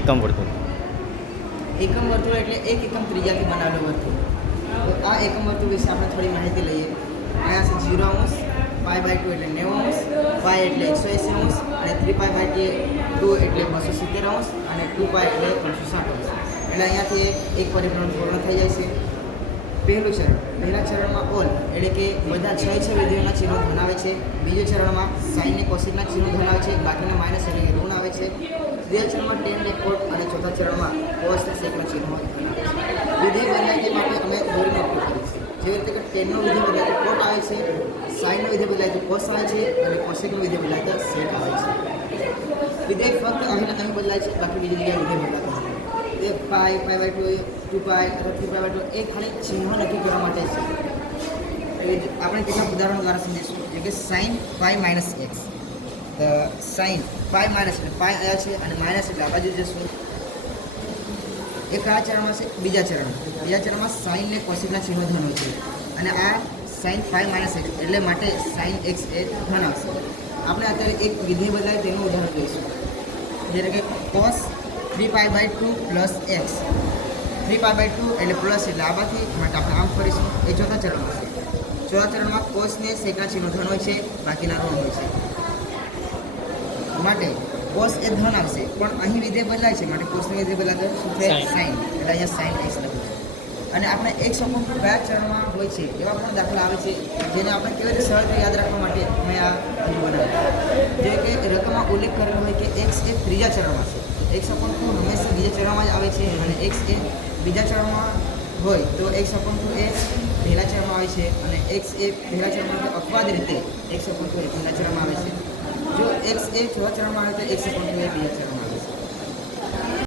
એકમ વર્તુળ. એકમ વર્તુળ એટલે એક એકમ ત્રિજ્યાથી બનાવેલું વર્તુળ. તો આ એકમ વર્તુળ વિશે આપણે થોડી માહિતી લઈએ. અહીંયા છે 0 અંશ, π/2 એટલે 90 અંશ, π એટલે 180 અંશ અને 3π/2 એટલે 270 અંશ અને 2π એટલે 360 અંશ. એટલે અહીંયાથી એક પરિભ્રમણ પૂર્ણ થઈ જાય છે. પહેલું ચરણ, પહેલા ચરણમાં ઓલ એટલે કે બધા 6 વિધેયોના ચિહ્નો ધન આવે છે. બીજા ચરણમાં સાઇન ને કોસિકના ચિહ્નો ધન આવે છે, બાકીના માઇનસ એટલે કે ઋણ આવે છે. ત્રીજા ચરણમાં ટેન ને કોટ અને ચોથા ચરણમાં કોસ ને સેકના ચિહ્નો ધન આવે છે. વિધેય બદલાય તે માટે અમે દોરીનો ઉપયોગ કરીએ છીએ. જેવી રીતે કે ટેનનો વિધેય બદલાય તો કોટ આવે છે, સાઇનનો વિધેય બદલાય તો કોસ આવે છે અને કોસેકનો વિધેય બદલાય તો સેક આવે છે. વિધેય ફક્ત અહીં બદલાય છે, બાકી બીજી જગ્યાએ વિધેય બદલાતા નથી. એ π/2 2π અથવા 3π/2 એ ખાલી ચિહ્નો નક્કી કરવા માટે છે. આપણે કેટલાક ઉદાહરણો દ્વારા સમજીશું. એટલે કે સાઇન π - x. સાઇન π માઇનસ એટલે π અહીંયા છે અને માઇનસ એટલે આ બાજુ જશું. એક આ ચરણમાં છે. બીજા ચરણમાં સાઇન ને કોસિકના ચિહ્નો ધન હોય છે અને આ સાઇન π - x એટલે માટે સાઇન x એ ધન આવશે. આપણે અત્યારે એક વિધેય બદલાય તેનું ઉદાહરણ જોઈશું. જેને કે cos 3π/2 પ્લસ x. 3π/2 એટલે પ્લસ એટલે આ બાજુ માટે આપણે આમ ફરીશું. એ ચોથા ચરણમાં છે. ચોથા ચરણમાં કોસ ને સેકના ચિહ્નો ધન હોય છે, બાકીના ઋણ હોય છે. માટે કોસ એ ધન આવશે, પણ અહીં વિધેય બદલાય છે માટે કોસનું વિધેય બદલાય તો શું થાય? સાઇન. એટલે અહીંયા સાઇન x લખું છું. અને આપણે એક સમૂહ કયા ચરણમાં હોય છે એવા પણ દાખલા આવે છે, જેને આપણે કેવી રીતે સરળ યાદ રાખવા માટે અમે આ બનાવ્યું. જે કે રકમમાં ઉલ્લેખ કરેલો હોય કે x એ ત્રીજા ચરણમાં છે. એક સપોર્ટ હંમેશા બીજા ચરણમાં જ આવે છે અને x એ બીજા ચરણમાં હોય તો x સપોર્ટ એ પહેલા ચરણમાં આવે છે અને x એ પહેલા ચરણમાં અપવાદ રીતે x સપોર્ટ એ પહેલા ચરણમાં આવે છે. જો x એ ચોથા ચરણમાં આવે તો x સપોર્ટ એ બીજા ચરણમાં